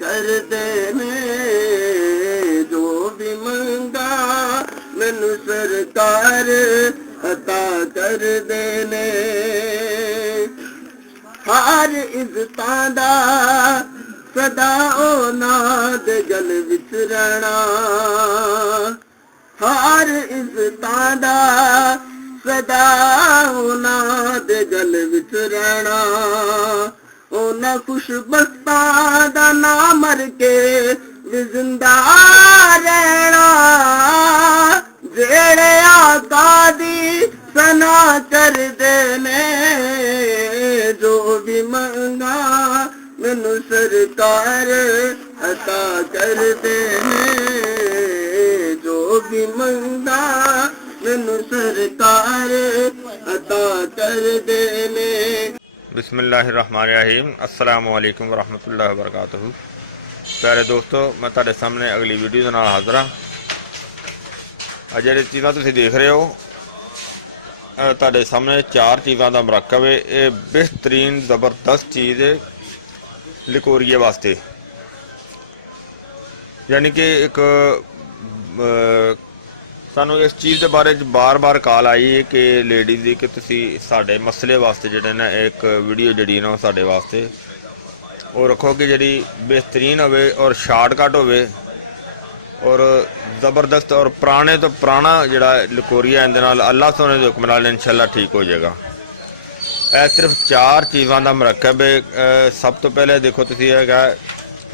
ਕਰਦੇ ਨੇ ਜੋ ਵੀ ਮੰਗਾ ਮੈਨੂੰ ਸਰਕਾਰ ਅਤਾ ਕਰਦੇ ਨੇ। ਹਰ ਇੱਜ਼ਤਾਂ ਦਾ ਸਦਾ ਉਹਨਾਂ ਦੇ ਗਲ ਵਿੱਚ ਰਹਿਣਾ, ਹਰ ਇੱਜ਼ਤਾਂ ਦਾ ਸਦਾ ਉਹਨਾਂ ਦੇ ਗਲ ਵਿੱਚ ਰਹਿਣਾ। ਉਹਨਾਂ ਖੁਸ਼ਬਖਤਾਂ ਦਾ ਨਾਂ ਮਰ ਕੇ ਵੀ ਜ਼ਿੰਦਾ ਰਹਿਣਾ, ਜਿਹੜੇ ਆਕਾ ਦੀ ਸਨਾ ਕਰਦੇ ਨੇ ਜੋ ਵੀ ਮੰਗਾ ਮੈਨੂੰ ਸਰਕਾਰ ਅਤਾ ਕਰਦੇ ਨੇ, ਜੋ ਵੀ ਮੰਗਾ ਮੈਨੂੰ ਸਰਕਾਰ ਅਤਾ ਕਰਦੇ ਨੇ। बिस्मिल्लाहिर्रहमानिर्रहीम अस्सलामु अलैकुम वरहमतुल्लाहि वबरकातुहू। प्यारे दोस्तों, मैं तुहाडे सामने अगली वीडियो दे नाल हाज़र हाँ। जिहड़ी चीज़ां तुसीं देख रहे हो तुहाडे सामने चार चीज़ां दा मरकब है। ये बेहतरीन ज़बरदस्त चीज़ है लिकोरिए वास्ते, यानी कि एक सानू इस चीज़ के बारे बार बार कॉल आई है कि लेडीज़ की कि तुसी साडे मसले वास्ते जिहड़े ना एक वीडियो जिहड़ी ना साडे वास्ते वो रखो कि जिहड़ी बेहतरीन होवे और शार्टकट होवे और ज़बरदस्त और पुराने तो पुराना जिहड़ा लिकोरिया इहदे नाल अल्लाह सोने दे हुक्म नाल इंशाअल्लाह ठीक हो जाएगा। यह सिर्फ चार चीज़ों का मरकब है। सब तो पहले देखो तुसी हैगा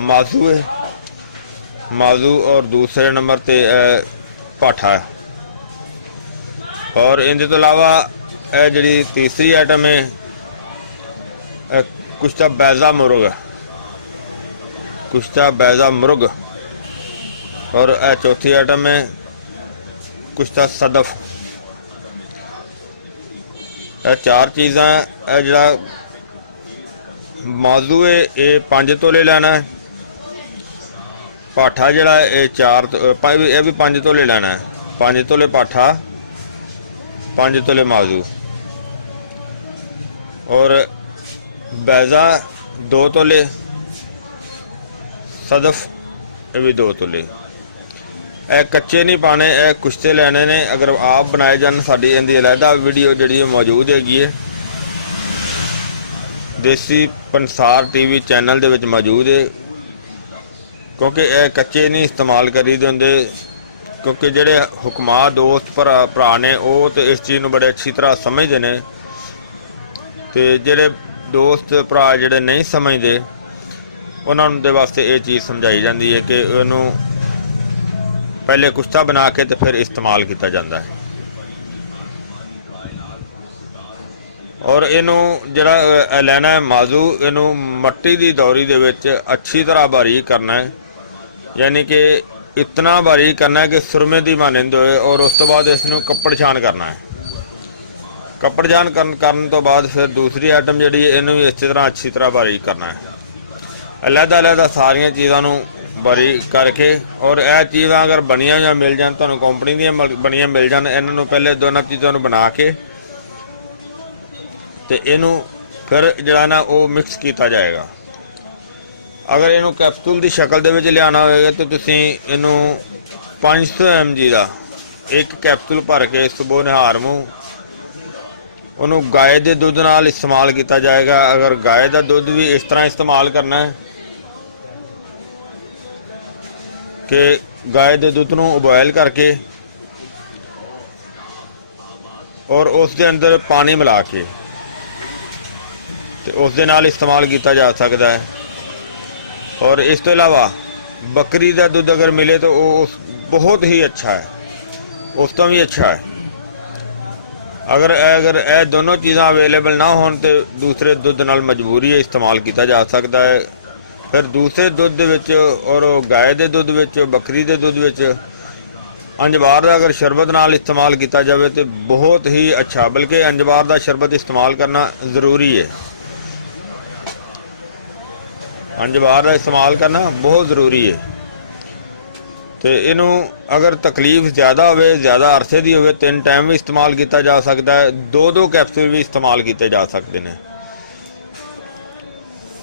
माजू है, माजू, और दूसरे नंबर ते पाठा है, और इनके तो अलावा जी तीसरी आइटम है कुश्ता बैजा मुर्ग, कुश्ता बैजा मुर्ग, और चौथी आइटम है कुश्ता सदफ। चार चीज़ा जरा माजू है ये 5 तोले लेना है, पाठा जड़ा ये 4 ये भी 5 तोले लेना है, 5 तोले पाठा, 5 तोले माजू, और बैजा 2 तोले, सदफ ये भी 2 तोले। ए कच्चे नहीं पाने, ए कुश्ते लेने ने। अगर आप बनाए जान साड़ी इनकी अलहदा वीडियो जी मौजूद हैगी है, देसी पंसार TV चैनल दे विच मौजूद है, क्योंकि यह कच्चे नहीं इस्तेमाल करी दे होंदे, क्योंकि जेडे हुक्मा दोस्त भरा ने वो तो इस चीज़ को बड़े अच्छी तरह समझते हैं, तो जेडे दोस्त भरा जेडे नहीं समझते उन्होंने वास्ते ये चीज़ समझाई जाती है कि उन्हों पहले कुश्ता बना के तो फिर इस्तेमाल किया जाता है। और इनू जरा लेना है माजू, इनू मट्टी की दौरी दे विच अच्छी तरह बारीक करना है, यानी कि इतना बारीक करना है कि सुरमे की मानंद होए, और उस तो बाद इसनू कपड़ छान करना है। कपड़ छान करने तो बाद फिर दूसरी आइटम जी इनू भी इस तरह अच्छी तरह बारीक करना है। अलहदा अलहदा सारिया चीज़ों बारीक करके, और यह चीज़ां अगर बनिया या मिल जान, तुहानूं कंपनी दी बनिया मिल जान, इन्हों पहले दोनों चीज़ों बना के तो इनू फिर जड़ा ना वो मिक्स किया जाएगा। अगर इनू कैप्सूल की शक्ल दे विच लियाना होएगा तो तुसीं इनू 500 mg का एक कैप्सूल भर के सुबह निहार मूँह उन्होंने गाय के दुध नाल इस्तेमाल किया जाएगा। अगर गाय का दुध भी इस तरह इस्तेमाल करना है कि गाय के दुध को उबॉयल करके और उस दे अंदर पानी मिला के तो उस दे नाल इस्तेमाल किया जा सकता है। और इस तो इलावा बकरी का दुध अगर मिले तो वो बहुत ही अच्छा है, उस तो भी अच्छा है। अगर अगर यह दोनों चीज़ां अवेलेबल ना हो तो दूसरे दुध नाल मजबूरी है इस्तेमाल किया जा सकता है। फिर दूसरे दुध विच और गाय के दुध विच बकरी के दुध विच अंजवार का अगर शरबत नाल इस्तेमाल किया जाए तो बहुत ही अच्छा, बल्कि अंजवार का शरबत इस्तेमाल करना ज़रूरी है। अंजवार का इस्तेमाल करना बहुत ज़रूरी है। तो इनू अगर तकलीफ ज़्यादा हो, ज़्यादा अरसे की हो, 3 टाइम भी इस्तेमाल किया जा सकता है, 2-2 कैप्सूल भी इस्तेमाल किए जा सकते हैं।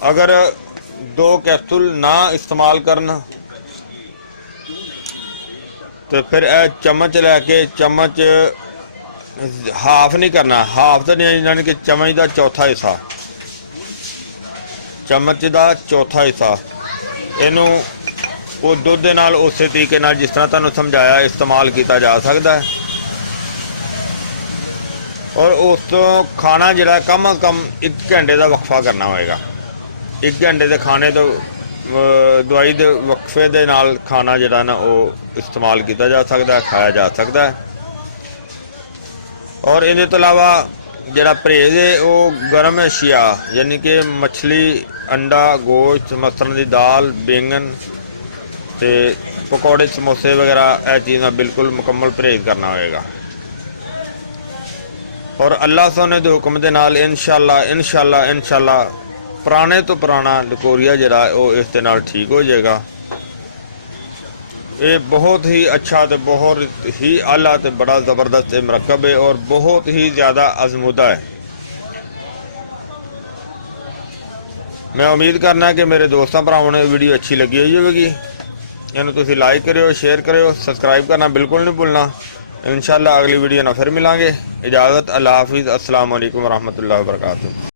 अगर 2 कैप्सूल ना इस्तेमाल करन तो फिर चम्मच लैके चम्मच हाफ नहीं करना, हाफ तो नहीं यानी कि चम्मच का चौथा हिस्सा, चम्मच का चौथा हिस्सा इनू वो दुध दे नाल उस तरीके नाल जिस तरह तुहानूं समझाया इस्तेमाल किया जा सकता है। और उस तो खाना जिहड़ा कम अज कम 1 घंटे का वक्फा करना होएगा। 1 घंटे के खाने तो दवाई के वक्फे दे नाल खाना जिहड़ा ना वो इस्तेमाल किया जा सकता है, खाया जा सकता है। और इहदे तो अलावा जिहड़ा परहेज है वो गर्म अशिया यानी कि मछली, अंडा, गोश्त, मसरन की दाल, बैंगन ते पकौड़े, समोसे वगैरह यह चीज़ बिल्कुल मुकम्मल परहेज करना होएगा। और अल्लाह सोने के हुक्म के नाल इंशाअल्लाह पुराने तो पुराना लकोरिया जिहड़ा वो इस दे नाल ठीक हो जाएगा। ये बहुत ही अच्छा तो बहुत ही आला तो बड़ा ज़बरदस्त मरकब है और बहुत ही ज़्यादा आजमूदा है। मैं उम्मीद करना कि मेरे दोस्तों भरावां ने वीडियो अच्छी लगी होगी। इन्हें तुसीं लाइक करियो, शेयर करियो, सबसक्राइब करना बिल्कुल नहीं भूलना। इंशाअल्लाह अगली वीडियो ना फिर मिलांगे। इजाज़त, अल्लाह हाफिज़, अस्सलाम वालेकुम रहमतुल्लाहि व बरकातुहू।